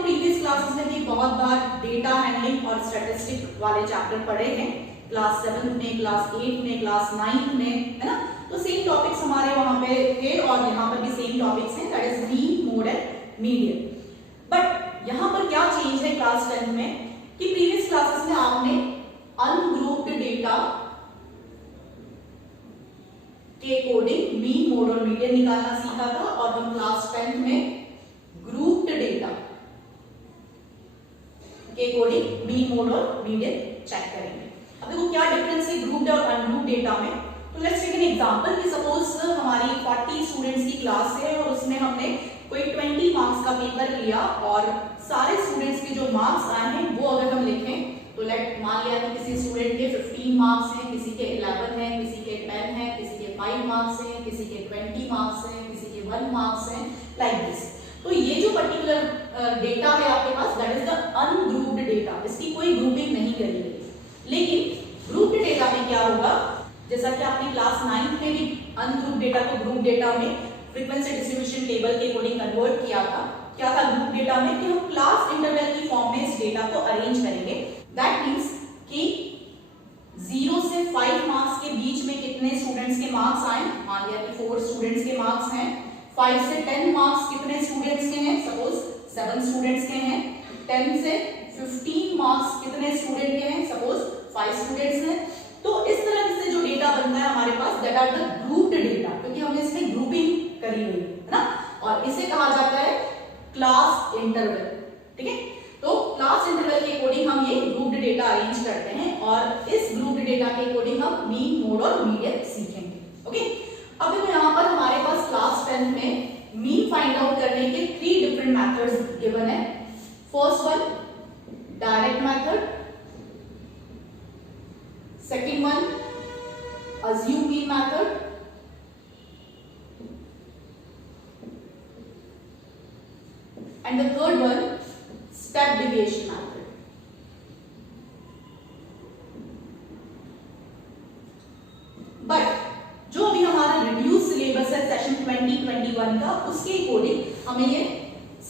हम previous classes में भी बहुत बार डेटा हैंडलिंग और स्टैटिस्टिक वाले चैप्टर पढ़े हैं, क्लास 7 में, क्लास 8 में, क्लास 9 में, है ना। तो सेम टॉपिक्स हमारे वहां पे थे और यहाँ पर भी सेम टॉपिक्स हैं, that is mean, mode and median. But यहाँ पर क्या चेंज है क्लास 10 में कि प्रीवियस क्लासेस में आपने अनग्रुप्ड डेटा के अकॉर्डिंग मीन, मोड और मीडियन निकालना सीखा था, और हम क्लास 10 में ग्रुप्ड डेटा के अकॉर्डिंग मीन, मोड और मीडियन चेक करेंगे। अब देखो क्या डिफरेंस है ग्रुप्ड और अनग्रुप्ड डेटा में। तो लेट्स टेक एन एग्जांपल कि सपोज हमारी 40 स्टूडेंट्स की क्लास है और उसमें हमने कोई 20 मार्क्स का पेपर लिया और सारे स्टूडेंट्स के जो मार्क्स आए हैं वो अगर हम लिखें तो लेट मान लिया कि किसी स्टूडेंट के 15 मार्क्स हैं, किसी के 11 हैं, किसी के 10 हैं, किसी के 5 मार्क्स हैं, किसी के 20 मार्क्स हैं, किसी के 1 मार्क्स हैं, लाइक दिस। तो ये जो पर्टिकुलर डेटा है आपके पास, that is the ungrouped data, इसकी कोई ग्रुपिंग नहीं करी गई। लेकिन ग्रुप्ड डेटा में क्या होगा, जैसा कि आपने क्लास 9 में भी अनग्रुप्ड डेटा को ग्रुप डेटा में फ्रीक्वेंसी डिस्ट्रीब्यूशन टेबल के अकॉर्डिंग कन्वर्ट किया था। क्या था ग्रुप डेटा में कि हम क्लास इंटरवल की फॉर्म में इस डेटा को अरेंज करेंगे। दैट मींस कि 0 से 5 मार्क्स के बीच में कितने स्टूडेंट्स के मार्क्स आए, मान लिया कि 4 स्टूडेंट्स के मार्क्स हैं। 5 से 10 मार्क्स कितने स्टूडेंट्स के हैं, सपोज 7 स्टूडेंट्स के हैं। 10 से 15 मार्क्स कितने स्टूडेंट के हैं, सपोज 5 स्टूडेंट्स हैं। तो इस तरह से जो डेटा बनता है हमारे पास, that are the grouped data, क्योंकि हमने इसमें ग्रुपिंग करी हुई है ना, और इसे कहा जाता है क्लास इंटरवल। ठीक है, तो क्लास इंटरवल के अकॉर्डिंग हम ये ग्रुप्ड डेटा अरेंज करते हैं और इस ग्रुप्ड डेटा के अकॉर्डिंग हम मीन, मोड और मीडियन सीखेंगे। ओके, अब देखो यहाँ पर हमारे पास क्लास 10 में मीन फाइंड आउट करने के 3 डिफरेंट मेथड्स गिवन है। First one direct method, second one assume mean method, and the third one step deviation method. But जो अभी हमारा रिड्यूस सिलेबस है सेशन 2021 का, उसके अकॉर्डिंग हमें ये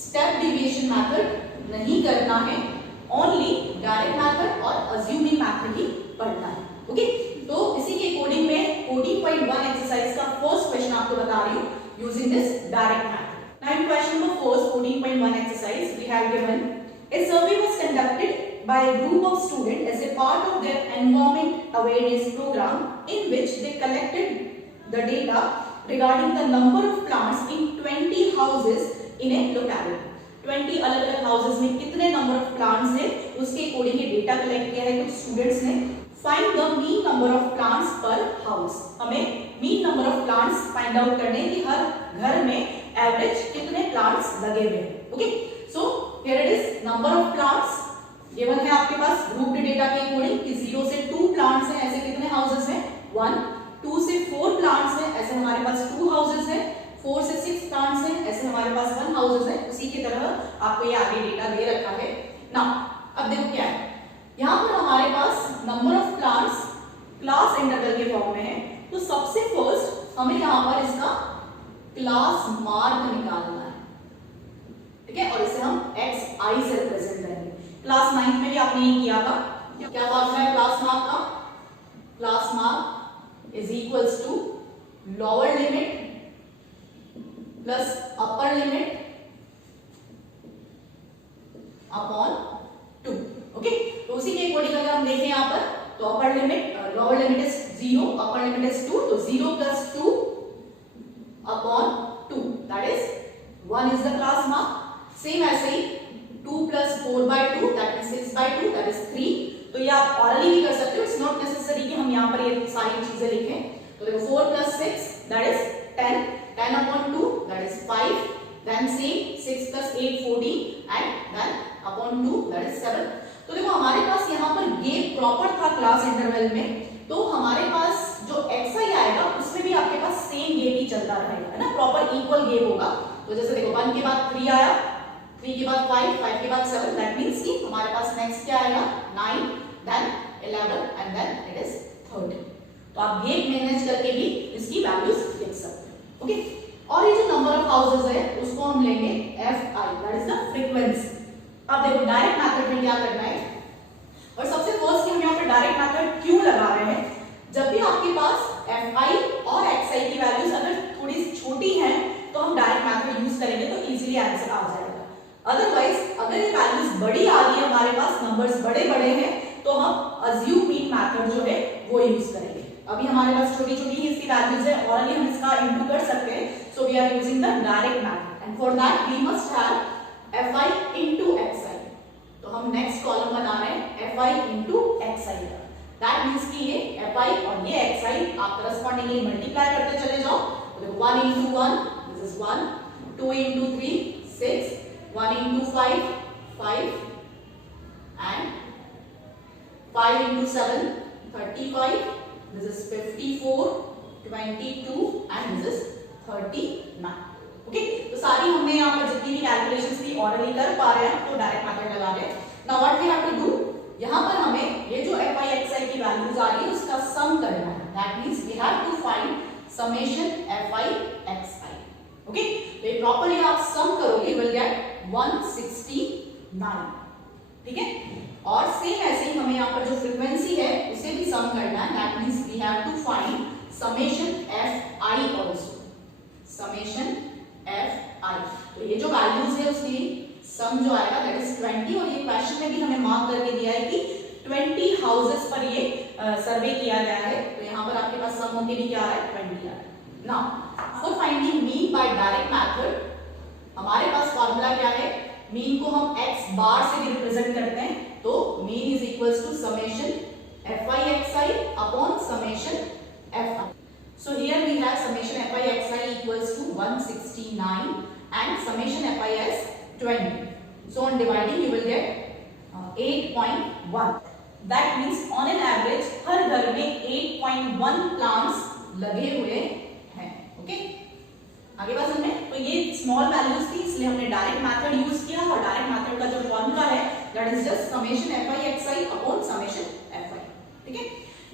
स्टेप डिविएशन मेथड नहीं करना है, ओनली डायरेक्ट मेथड और अज्यूमिंग मेथड ही पढ़ना है। ओके, तो इसी के अकॉर्डिंग में 14.1 एक्सरसाइज का फर्स्ट क्वेश्चन आपको बता रही हूं using this direct method. Now in question number first 14.1 exercise we have given a survey was conducted by a group of students as a part of their environment awareness program in which they collected the data regarding the number of plants in 20 houses in a locality। 20 अलग अलग houses में कितने number of plants है उसके according ये data collect किया है कुछ स्टूडेंट्स ने। Find the mean number of plants पर हाउस, हमें mean number of plants find out करने कि हर घर में एवरेज कितने प्लांट्स लगे हुए हैं। Okay, so here it is number of plants given है आपके पास ग्रुप्ड डेटा के अकॉर्डिंग कि 0 से 2 प्लांट्स हैं, ऐसे कितने हाउसेस हैं 1। 2 से 4 प्लांट्स हैं, ऐसे हमारे पास 2 हाउसेस हैं। 4 से 6 प्लांट्स हैं, ऐसे हमारे पास 1 हाउसेस है। उसी की तरह आपको ये आगे डेटा दे रखा है ना। अब देखो क्या है, यहाँ पर हमारे पास number of plants class interval के फॉर्म में है। तो सबसे फर्स्ट हमें यहाँ पर इसका क्लास मार्क निकालना है, ठीक है, और इसे हम xi से रिप्रेजेंट करेंगे। क्लास 9 में भी आपने ये किया था। क्या फॉर्मूला है क्लास मार्क का? Class mark is equals to lower limit plus upper limit upon 2। Okay, तो उसी के अकॉर्डिंग अगर हम देखें यहाँ पर तो upper limit lower limit is 0, upper limit is 2, तो 0 plus 2 upon 2 that is 1 is the class mark. Same ऐसे ही 2 plus 4/2 that is 6/2 that is 3। तो ये आप ऑरली भी कर सकते हो, इट्स नॉट नेसेसरी कि हम यहाँ पर ये सारी चीजें लिखें। तो देखो 4 plus 6 that is 10, 10 upon 2 that is 5, then same 6 plus 8 14 and then upon 2 that is 7। तो देखो हमारे पास यहाँ पर गेप प्रॉपर था क्लास इंटरवल में, तो हमारे पास जो xi आएगा उसमें भी आपके पास सेम गेप ही चलता रहेगा, है ना, प्रॉपर इक्वल गेप होगा। तो जैसे देखो 1 के बाद 3 आया, 3 के बाद 5, 5 के बाद 7, दैट मींस कि हमारे पास नेक्स्ट क्या आएगा 9, then 11 and then it is 13। तो आप गेप मैनेज करके भी इसकी वैल्यूज लिख सकते हो। ओके, और ये जो नंबर ऑफ हाउसेस है उसको हम लेंगे fi, that is the frequency. देखो डायरेक्ट मेथड में क्या करना है, और सबसे फर्स्ट हम यहाँ पर डायरेक्ट मेथड क्यों लगा रहे हैं, जब भी आपके पास fi और xi की वैल्यूज अगर थोड़ी छोटी हैं तो हम डायरेक्ट मेथड यूज करेंगे तो इजीली आंसर आ जाएगा। अदरवाइज अगर ये वैल्यूज बड़ी आ रही है, हमारे पास नंबर्स बड़े बड़े हैं, तो हम अज्यूम मीन मेथड जो है वो यूज करेंगे। अभी हमारे पास छोटी छोटी ही इसकी वैल्यूज है, ऑलरेडी हम इसका इनटू कर सकते हैं, so we are using the direct method and for that we must have fi into xi। तो हम नेक्स्ट कॉलम बना रहे हैं fi into xi का। दैट मींस कि ये fi और ये xi आप करस्पॉन्डिंगली मल्टीप्लाई करते चले जाओ। तो देखो 1 into 1 this is 1, 2 into 3 6, 1 into 5 5 and 5 into 7 35, this is 54, 22 and this is 39। Okay, तो सारी हमने यहाँ पर जितनी भी कैलकुलेशंस थी ऑलरेडी कर पा रहे हैं, तो डायरेक्ट मेथड लगा रहे हैं। Now what we have to do, यहाँ पर हमें ये जो fi xi की वैल्यूज आ रही है उसका सम करना है। That means we have to find summation fi xi। Okay, तो ये प्रॉपर्ली आप सम करोगे, विल गेट 169। ठीक है, और सेम ऐसे ही हमें यहाँ पर जो फ्रीक्वेंसी है उसे भी सम करना है। That means we have to find summation fi also, summation fi। तो ये जो वैल्यूज है उसकी सम जो आएगा दैट इज 20, और ये क्वेश्चन में भी हमें मार्क करके दिया है कि 20 हाउसेस पर ये सर्वे किया गया है, तो यहाँ पर आपके पास सम होके भी क्या आ रहा है 20 आ रहा है। Now for finding mean by direct method हमारे पास फार्मूला क्या है, मीन को हम x बार से भी रिप्रेजेंट करते हैं, तो mean is equals to summation fi xi upon summation fi। So here we have summation fi xi equals to 169 and summation fi is 20. So on dividing you will get 8.1. That means on an average हर घर में 8.1 plants लगे हुए हैं। Okay, आगे बात समझे। तो ये स्मॉल वैल्यूज थी इसलिए हमने डायरेक्ट मेथड यूज किया, और डायरेक्ट मेथड का जो फॉर्मूला है that is just summation fi xi upon summation fi। ठीक है,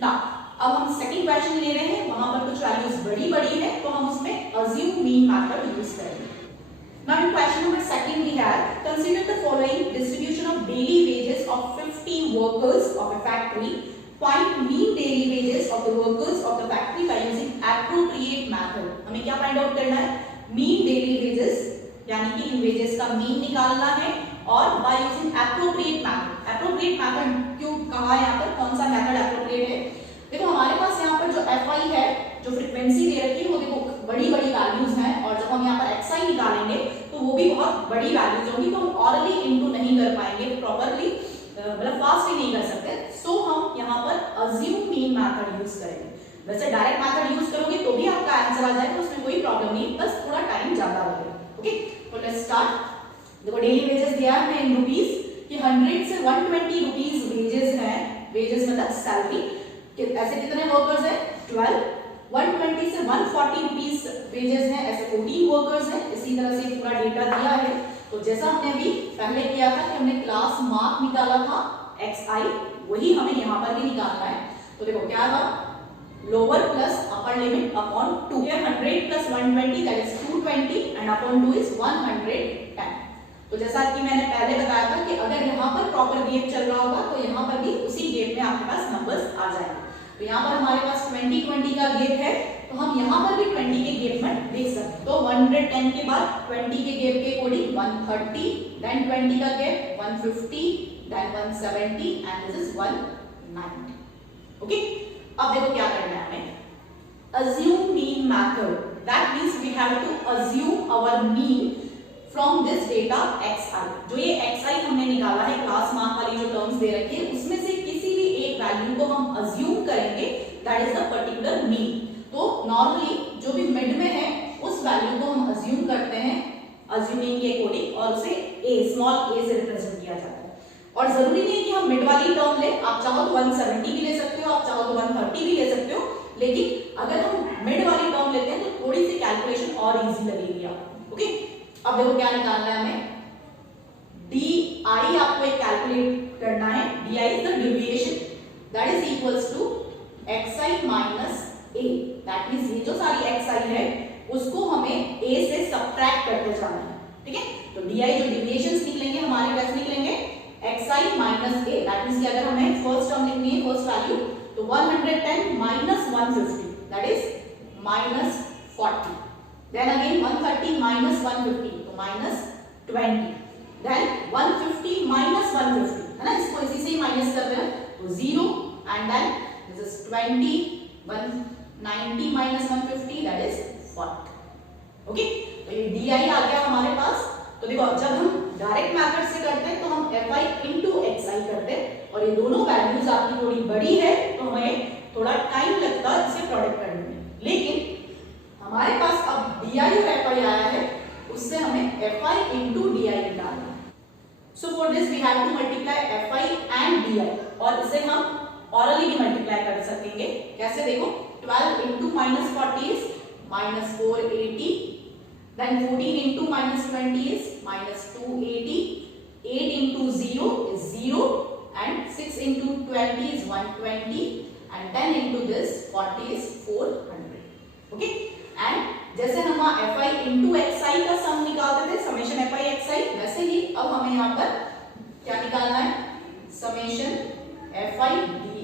नाउ अब हम सेकंड क्वेश्चन ले रहे हैं, वहां पर कुछ वैल्यूज बड़ी बड़ी है तो हम उसमें अज्यूम मीन मेथड यूज करेंगे। Now in question number second we have consider the following distribution of daily wages of 50 workers of a factory, find mean daily wages of the workers of the factory by using appropriate method. हमें क्या find out करना है, mean daily wages, यानी कि in wages का mean निकालना है, और bye using appropriate method. Appropriate method क्यों कहा है, यहाँ पर कौन सा मेथड एप्रोप्रिएट है, देखो हमारे पास यहाँ पर जो fi है, जो फ्रीक्वेंसी दे रखी है वो देखो बड़ी बड़ी वैल्यूज हैं, और जब हम यहाँ पर xi निकालेंगे तो वो भी बहुत बड़ी वैल्यूज होंगी, तो हम ऑरली इनटू नहीं कर पाएंगे प्रॉपर्ली, मतलब फास्ट ही नहीं कर सकते। सो हम यहाँ पर अज्यूम मीन मेथड यूज करेंगे। वैसे डायरेक्ट मेथड यूज करोगे तो भी आपका आंसर आ जाएगा, उसमें कोई प्रॉब्लम नहीं, बस थोड़ा टाइम ज्यादा लगेगा। ओके, तो लेट्स स्टार्ट। देखो डेली वेजेस दिया है इन रुपीस कि 100 से 120 रुपीस वेजेस हैं, वेजेस मतलब सैलरी। ऐसे कितने वर्कर्स हैं 12, 120 से 140 रुपीस वेजेस हैं, ऐसे 14 वर्कर्स हैं। इसी तरह से पूरा डेटा दिया है। तो जैसा हमने अभी पहले किया था कि हमने क्लास मार्क निकाला था xi, वही हमें यहाँ पर भी निकालना है। तो देखो क्या था, lower plus upper limit upon 2, 100 plus 120 that is 220 and upon 2 is 110। तो जैसा कि मैंने पहले बताया था कि अगर यहाँ पर प्रॉपर गेप चल रहा होगा तो यहाँ पर भी उसी गेप में आपके पास नंबर्स आ जाएंगे। तो यहाँ पर हमारे पास 20-20 का गेप है, तो हम यहाँ पर भी 20 के गेप में देख सकते हैं। तो 110 के बाद 20 के गेप के अकॉर्डिंग 130, देन 20 का gap 150, then 170 and this is 190। Okay, अब देखो क्या करना है हमें, assume mean method। that means we have to assume our mean from this data xi। जो ये xi हमने निकाला है क्लास मार्क वाली जो टर्म्स दे रखी है उसमें से किसी भी एक वैल्यू को हम अज्यूम करेंगे, that is the particular mean. तो नॉर्मली जो भी मिड में है उस वैल्यू को हम अज्यूम करते हैं अज्यूमिंग के अकॉर्डिंग, और उसे a स्मॉल a से रिप्रेजेंट किया जाता है। और जरूरी नहीं कि हम मिड वाली टर्म ले, आप चाहो तो 170 भी ले सकते हो, आप चाहो तो 130 भी ले सकते हो, लेकिन अगर हम मिड वाली टर्म लेते हैं तो थोड़ी सी कैलकुलेशन और इजी लगेगी आपको। ओके, अब देखो क्या निकालना है हमें, di आपको एक कैलकुलेट करना है, di is the deviation that is equals to xi minus a। That means ये जो सारी xi है उसको हमें a से सब्ट्रैक्ट करते जाना है। ठीक है, तो di जो डेविएशंस निकलेंगे निकलेंगे हमारे, कैसे निकलेंगे, xi minus A, that means कि अगर हमें फर्स्ट टर्म लिखनी है, फर्स्ट वैल्यू, तो 110 minus 150 that is minus 40, then again 130 minus 150 तो माइनस 20, देन 150 माइनस 150 है ना, इसको इसी से ही माइनस कर रहे हैं तो 0, and then this is 20, 190 minus 150 that is 40। Okay, तो ये di आ गया हमारे पास। तो देखो जब हम डायरेक्ट मेथड से करते हैं तो हम fi into xi करते हैं, और ये दोनों वैल्यूज आपकी थोड़ी बड़ी है तो हमें थोड़ा टाइम लगता है इसे प्रोडक्ट करने में, लेकिन हमारे पास अब di और fi आया है, उससे हमें fi into di निकालना है। So for this we have to multiply fi and di, और इसे हम ऑरली भी मल्टीप्लाई कर सकेंगे। कैसे, देखो 12 into minus 40 is minus 480, then 14 into minus 20 is minus 280, 8 into 0 is 0, and 6 into 20 is 120, and 10 into this 40 is 400। okay, and जैसे हम fi into xi का सम निकालते थे, समेशन fi xi, वैसे ही अब हमें यहाँ पर क्या निकालना है, समेशन fi di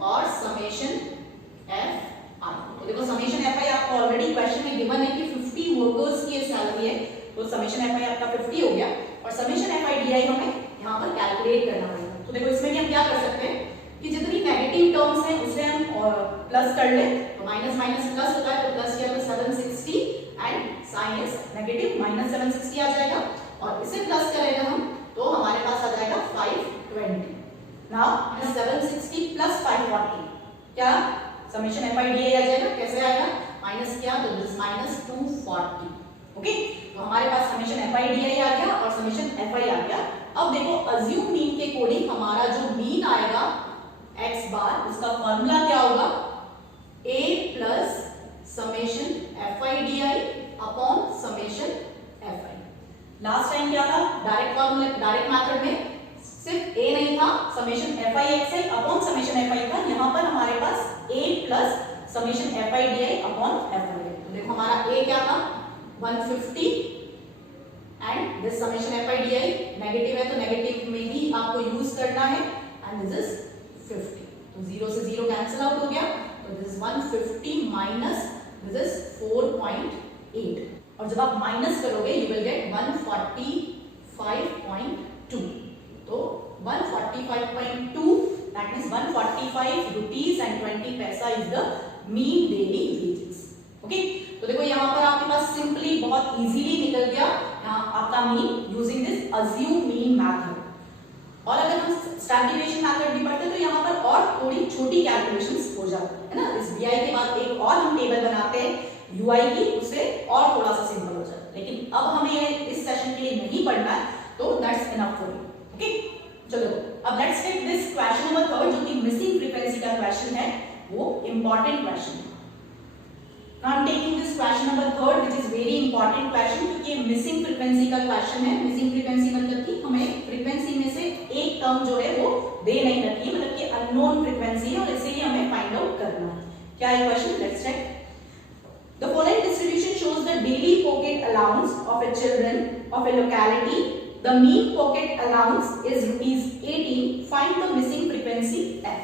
और समेशन fi। तो देखो समेशन fi आपको ऑलरेडी क्वेश्चन में गिवन है कि 50 वर्कर्स की सैलरी है, तो समेशन fi आपका 50 हो गया, और समेशन fi di हमें यहाँ पर कैलकुलेट करना पड़ेगा। तो देखो इसमें भी हम क्या कर सकते हैं कि जितनी नेगेटिव टर्म्स हैं उसे हम प्लस कर लें, तो माइनस माइनस प्लस होता है, तो प्लस किया तो 760 and sign is negative, minus 760 आ जाएगा, और इसे प्लस करेगा हम तो हमारे पास आ जाएगा 520। नाउ 760 प्लस 540 क्या समेशन fi di आ जाएगा, कैसे आएगा, माइनस किया तो दिस माइनस 240। ओके, तो हमारे पास समेशन fi di आ गया और समेशन fi आ गया। अब देखो अज्यूम मीन के अकॉर्डिंग हमारा जो मीन आएगा x बार, उसका फॉर्मूला क्या होगा, a plus summation fi di upon summation fi। Last time क्या था, डायरेक्ट फॉर्मूला, डायरेक्ट मेथड में सिर्फ a नहीं था, summation fi xi upon summation fi था, यहाँ पर हमारे पास a plus summation fi di upon fi। तो देखो हमारा a क्या था 150, and this summation fi di negative है तो नेगेटिव में ही आपको यूज करना है, एंड दिस इज 50, तो 0 से 0 कैंसिल आउट हो गया, तो दिस 150 माइनस दिस इज 4.8, और जब आप माइनस करोगे यू विल गेट 145.2, तो 145.2 that means 145 rupees and 20 पैसा is the mean daily wages। Okay, तो देखो यहाँ पर आपके पास सिंपली बहुत इजीली निकल गया यहाँ आपका mean using this assume mean method. और अगर हम स्टैंडर्ड डेविएशन मेथड भी पढ़ते तो यहाँ पर और थोड़ी छोटी कैलकुलेशंस हो जाती है ना, इस bi के बाद एक और हम टेबल बनाते हैं ui की, उससे और थोड़ा सा सिंपल हो जाता है, लेकिन अब हमें इस सेशन के लिए नहीं पढ़ना है, तो that's enough for you. Okay, चलो अब let's take this question number 3 जो कि मिसिंग फ्रीक्वेंसी का क्वेश्चन है, वो इंपॉर्टेंट क्वेश्चन है। Now I am taking this question number 3 which is very important question, क्योंकि ये मिसिंग फ्रीक्वेंसी का क्वेश्चन है। मिसिंग फ्रीक्वेंसी मतलब कि हमें फ्रीक्वेंसी में से एक टर्म जो है वो दे नहीं रखी है, मतलब कि अननोन फ्रीक्वेंसी है, और इसे ही हमें फाइंड आउट करना है। क्या है question, let's check. The following distribution shows the daily pocket allowance of a children of a locality. The mean pocket allowance is rupees 18. Find the missing frequency f.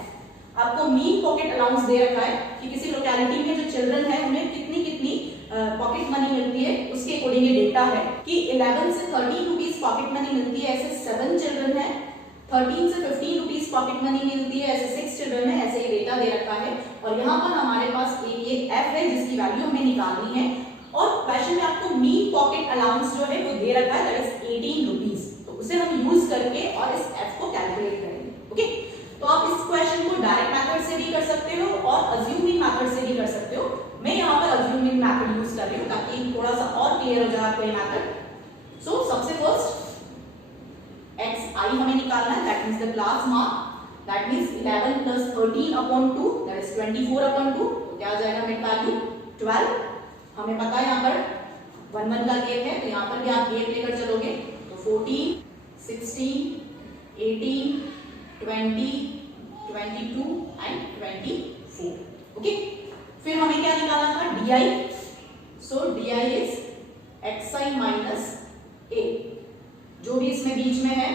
आपको mean pocket allowance दे रखा है कि किसी locality में जो children है उन्हें कितनी कितनी पॉकेट मनी मिलती है, उसके अकॉर्डिंग ये डेटा है कि 11 से 13 रुपीस पॉकेट मनी मिलती है, ऐसे 7 चिल्ड्रन है। 13 से 15 रुपीस पॉकेट मनी मिलती है, ऐसे 6 चिल्ड्रन है, ऐसे ये डेटा दे रखा है। और यहाँ पर हमारे पास एक ये f है जिसकी वैल्यू हमें निकालनी है, और क्वेश्चन में आपको मीन पॉकेट अलाउंस जो है वो दे रखा है, दैट इज 18 रुपीस। तो उसे हम यूज करके और इस f को कैलकुलेट करेंगे। ओके, तो आप इस क्वेश्चन को डायरेक्ट मेथड से भी कर सकते हो और अज्यूमिंग मेथड से भी कर सकते हो। मैं यहाँ पर अज्यूमिंग मेथड यूज कर रही हूँ ताकि थोड़ा सा और क्लियर हो जाए आपको ये मेथड। सो सबसे फर्स्ट xi हमें निकालना है, that means the class mark, that means 11 plus 13 upon 2 that is 24 upon 2। क्या आ जाएगा मिड वैल्यू 12। हमें पता है यहाँ पर 1 1 का गेप है, तो यहाँ पर भी आप गेप लेकर चलोगे तो 14 16 18 20 22 एंड 24। ओके, फिर हमें क्या निकालना था di। So di is xi minus a, जो भी इसमें बीच में है,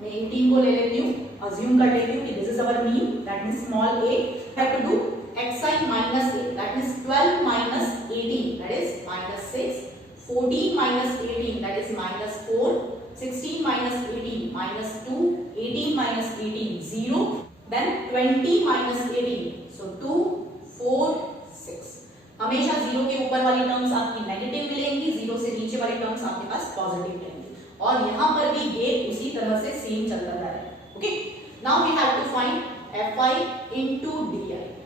मैं 18 को ले लेती हूँ, अज्यूम कर लेती हूँ कि this is our mean, that means small a, have to do xi minus a, that means 12 minus 18, that is minus 6, 14 minus 18, that is minus 4, 16 minus 18, minus 2, 18 minus 18, 0, then 20 minus 18, so 2, 4, 6. हमेशा 0 के ऊपर वाली terms आपकी negative मिलेंगी, 0 से नीचे वाली terms आपके पास पॉजिटिव मिलेंगी, और यहाँ पर भी गेप उसी तरह से सेम चलता जा रहा है. Okay, now we have to find fi into di.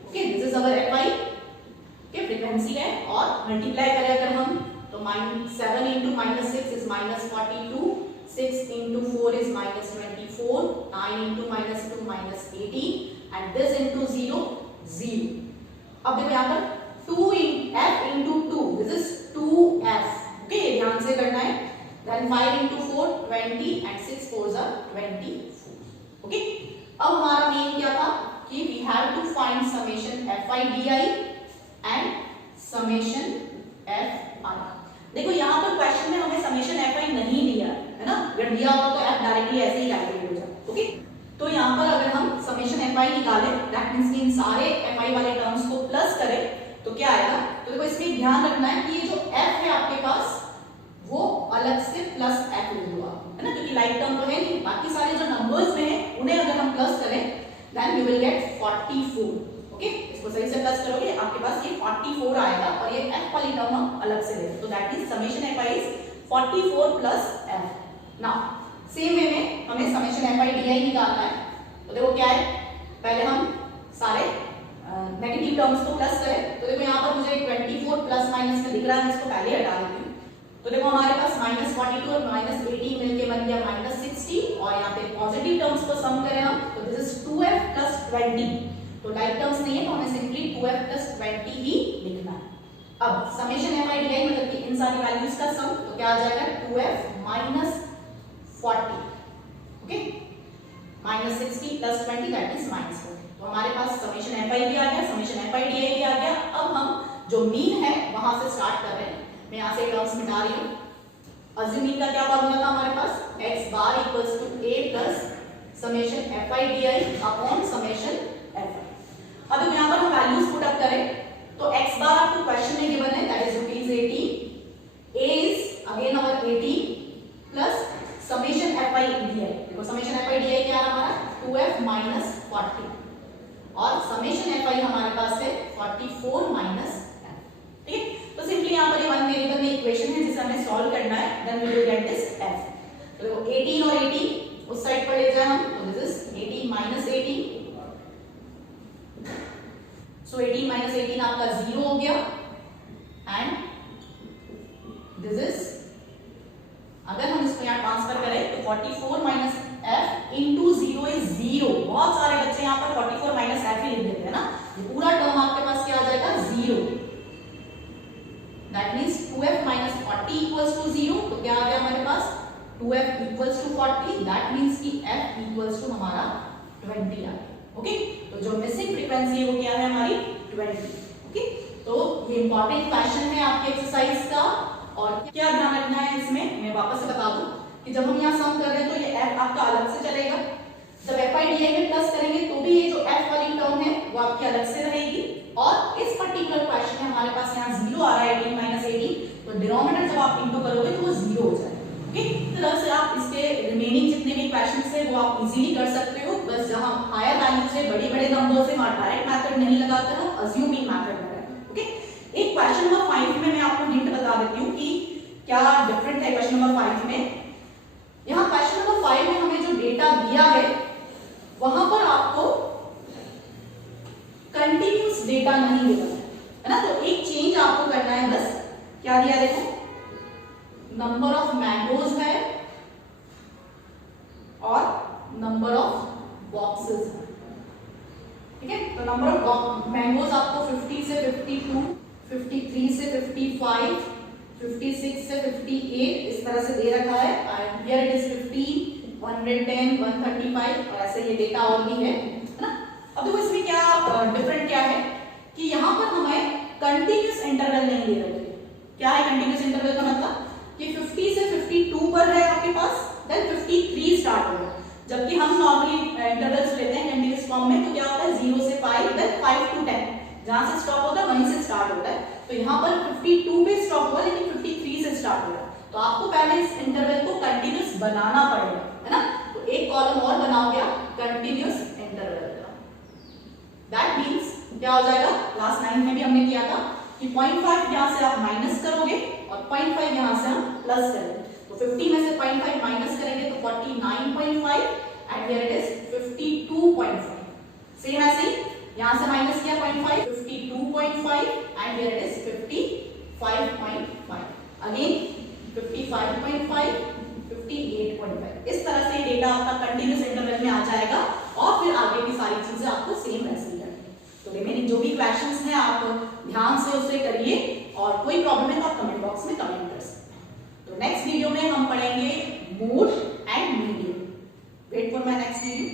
Okay, this is our fi के फ्रीक्वेंसी है, और मल्टीप्लाई करें अगर हम तो 7 into -6 is -42, 6 into 4 is -24, 9 into -2 -18, and this into 0 0. अब देखो यहाँ पर 2 in f into 2, this is 2f. Okay, ध्यान से करना है. Then 5 into 4 20 and 6 4s are 24. Okay, अब हमारा मेन क्या था कि we have to find summation fi di and summation fi. देखो यहाँ पर क्वेश्चन में हमें समेशन fi नहीं दिया है ना, अगर दिया होता तो f डायरेक्टली ऐसे ही कैलकुलेट हो जाता. ओके, तो यहाँ पर अगर हम समेशन fi निकालें, दैट मींस कि इन सारे fi वाले टर्म्स को प्लस करें तो क्या आएगा. तो देखो इसमें ध्यान रखना है कि ये जो f है आपके पास वो अलग से प्लस f लिख दो आप, है ना, क्योंकि लाइक टर्म तो है नहीं, बाकी सारे जो नंबर्स में है उन्हें अगर हम प्लस करें then you will get 44. Okay, इसको सही से प्लस करोगे आपके पास ये 44 आएगा, और ये f वाली टर्म हम अलग से लेंगे, तो that means summation fi is 44 plus f. Now same way में हमें समेशन fi di निकालना है. तो देखो क्या है, पहले हम सारे नेगेटिव टर्म्स को प्लस करें. तो देखो यहाँ पर मुझे 24 प्लस माइनस में दिख रहा है, मैं इसको पहले हटा देती हूँ. तो देखो हमारे पास -42 और -18 मिलके बन गया -60, और यहाँ पे पॉजिटिव टर्म्स को सम करें हम तो दिस इज 2f plus 20. तो लाइक टर्म्स नहीं है तो हमें सिंपली 2f plus 20 ही लिखना है. अब समेशन fi di मतलब कि इन सारी वैल्यूज का सम, तो क्या आ जाएगा 2f minus 40. Okay, -60 plus 20 that is -40. तो हमारे पास समेशन fi भी आ गया, समेशन fi di भी आ गया. अब हम जो मीन है वहां से स्टार्ट कर रहे हैं. मैं यहाँ से टर्म्स मिटा रही हूँ. अज्यूमिंग का क्या फॉर्मूला था हमारे पास, x bar equals to a plus summation fi di upon summation fi. अब यहाँ पर हम वैल्यूज पुट अप करें तो x bar आपको क्वेश्चन में गिवन है, that is ₹18, a is again our 18 plus summation fi di. देखो summation fi di क्या आ रहा है, 2f minus 40, और summation fi हमारे पास है 44 minus f. ठीक है, तो सिंपली यहाँ पर ये वन वेरिएबल में इक्वेशन है जिसे हमें सॉल्व करना है, then we will get this f. तो देखो 18 और 18 उस साइड पर ले जाए हम, तो this is 18 minus 18, so 18 minus 18 आपका 0 हो गया, एंड दिस इज, अगर हम इसको यहाँ ट्रांसफर करें तो 44 minus f into 0 is 0. बहुत सारे बच्चे यहाँ पर 44 minus f ही लिख देते हैं ना, ये पूरा टर्म आपके पास क्या आ जाएगा 0. That means 2f minus 40 equals to 0. तो क्या आ गया हमारे पास 2f equals to 40. That means कि f equals to हमारा 20 आ गया. ओके, तो जो मिसिंग फ्रीक्वेंसी है वो क्या है हमारी 20. ओके, तो ये इंपॉर्टेंट क्वेश्चन है आपके एक्सरसाइज का. और क्या ध्यान रखना है इसमें, मैं वापस से बता दूं कि जब हम यहाँ सम कर रहे हैं तो ये f आपका अलग से चलेगा. जब fi di में प्लस करेंगे तो भी ये जो f वाली टर्म है वो आपकी अलग से रहेगी. और इस पर्टिकुलर क्वेश्चन में हमारे पास यहाँ 0 आ रहा है 18 minus 18, तो डिनोमिनेटर जब आप इंटू करोगे तो वो 0 हो जाएगा. ओके, इस तरह से आप इसके रिमेनिंग जितने भी क्वेश्चंस है वो आप इजीली कर सकते हो. बस जहाँ हायर वैल्यू से बड़े नंबर से डायरेक्ट मेथड नहीं लगाते हो, अज्यूमिंग मेथड लगाते हो. ओके, एक क्वेश्चन नंबर 5 में मैं आपको हिंट बता देती हूँ कि क्या डिफरेंट है क्वेश्चन नंबर 5 में. यहाँ क्वेश्चन नंबर 5 में हमें जो डेटा दिया है वहां पर आपको कंटिन्यूस डेटा नहीं देना है ना, तो एक चेंज आपको करना है बस. क्या दिया देखो, नंबर ऑफ मैंगोज है और नंबर ऑफ बॉक्सेस है. ठीक है, तो नंबर ऑफ मैंगोज आपको 50 से 52, 53 से 55, 56 से 58 इस तरह से दे रखा है. एंड हियर इट इज 15, 110, 135 और ऐसे ये डेटा और भी है ना. अब देखो इसमें क्या डिफरेंट क्या है कि यहाँ पर हमें कंटिन्यूस इंटरवल नहीं दे रहे. क्या है कंटिन्यूस इंटरवल का मतलब कि 50 से 52 पर है आपके पास, देन 53 स्टार्ट होगा। जबकि हम नॉर्मली इंटरवल्स लेते हैं कंटीन्यूअस फॉर्म में, तो क्या होता है 0 से 5, देन 5 to 10, जहां से स्टॉप होता है वहीं से स्टार्ट होता है। तो यहाँ पर 52 पे स्टॉप हुआ, लेकिन 53 से स्टार्ट हुआ। तो आपको पहले इस इंटरवल को कंटीन्यूअस बनाना पड़ेगा, है ना। तो एक कॉलम और बनाओगे आप कंटीन्यूअस इंटरवल का। दैट मींस क्या हो जाएगा, क्लास 9 में भी हमने किया था कि 0.5 यहां से आप माइनस करोगे और 0.5 यहां से हम प्लस करेंगे। तो 50 में से 0.5 माइनस करेंगे तो 49.5 and here it is 52.5। Same ऐसे ही यहां से माइनस किया 0.5, 52.5 and here it is 55.5। Again 55.5, 58.5। इस तरह से डेटा आपका कंटीन्यूअस इंटरवल में आ जाएगा और फिर आगे की सारी चीजें आपको सेम वैसे ही करनी है। तो रिमेनिंग जो भी क्वेश्चंस हैं आप ध्यान से उसे करिए और कोई प्रॉब्लम है तो आप कमेंट बॉक्स में कमेंट कर सकते हैं। तो नेक्स्ट वीडियो में हम पढ़ेंगे mode and medium. Wait for my next video.